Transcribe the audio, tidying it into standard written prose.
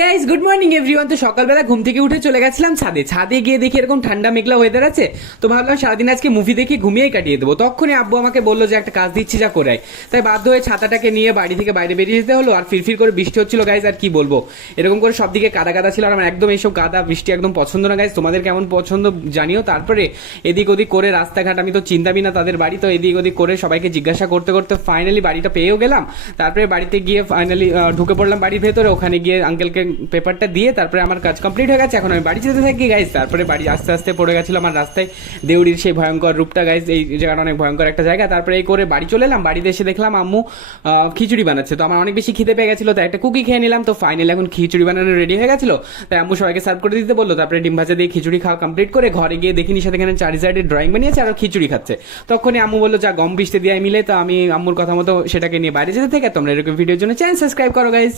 Guys, good morning everyone. তো সকালবেলা ঘুম থেকে উঠে চলে গেছিলাম ছাদে গিয়ে দেখি এরকম ঠান্ডা মেঘলা ওয়েদার আছে। তো ভাবলাম সারাদিন আজকে মুভি দেখে ঘুমিয়েই কাটিয়ে দেবো। তখনই আব্বু আমাকে বললো যে একটা কাজ দিচ্ছি, যা করাই। তাই বাধ্য হয়ে ছাতাটাকে নিয়ে বাড়ি থেকে বাইরে বেরিয়ে যেতে হলো। আর ফিরফির করে বৃষ্টি হচ্ছিল গাইস, আর কি বলবো, এরকম করে সব দিকে কাদা কাদা ছিল। আর আমার একদম এইসব কাদা বৃষ্টি একদম পছন্দ না গাইস। তোমাদের কেমন পছন্দ জানিও। তারপরে এদিক ওদিক করে রাস্তাঘাট, আমি তো চিন্তাবি না তাদের বাড়ি, তো এদিক ওদিক করে সবাইকে জিজ্ঞাসা করতে করতে ফাইনালি বাড়িটা পেয়েও গেলাম। তারপরে বাড়িতে গিয়ে ফাইনালি ঢুকে পড়লাম বাড়ির ভেতরে। ওখানে গিয়ে আঙ্কেলকে পেপারটা দিয়ে তারপরে আমার কাজ কমপ্লিট হয়ে গেছে। এখন আমি বাড়ি যেতে থাকি গাইজ। তারপরে বাড়ি আস্তে আস্তে পড়ে গেছিল আমার রাস্তায় দেউড়ির সেই ভয়ঙ্কর রূপটা গাইজ। এই জায়গাটা অনেক ভয়ঙ্কর একটা জায়গা। তারপরে এই করে বাড়ি চলে এলাম। বাড়িতে এসে দেখলাম আম্মু খিচুড়ি বানাচ্ছে। তো আমার অনেক বেশি খিদে পেয়ে গেছিলো, তাই একটা কুকি খেয়ে নিলাম। তো ফাইনালি এখন খিচুড়ি বানানো রেডি হয়ে গেছিল। তাই আম্মু সবাইকে সার্ভ করে দিতে বললো। তারপরে ডিম ভাজা দিয়ে খিচুড়ি খাওয়া কমপ্লিট করে ঘরে গিয়ে দেখিনি সাথে এখানে চারিজাইডের ড্রয়িং বানিয়েছে আর খিচুড়ি খাচ্ছে। তখনই আম্মু বললো যা গম বৃষ্টি দিয়ে মিলে। তো আমি আম্মুর কথা মতো সেটাকে নিয়ে বাইরে যেতে থেকে। তোমরা এরকম ভিডিওর জন্য চ্যানেল সাবস্ক্রাইব করো গাইজ।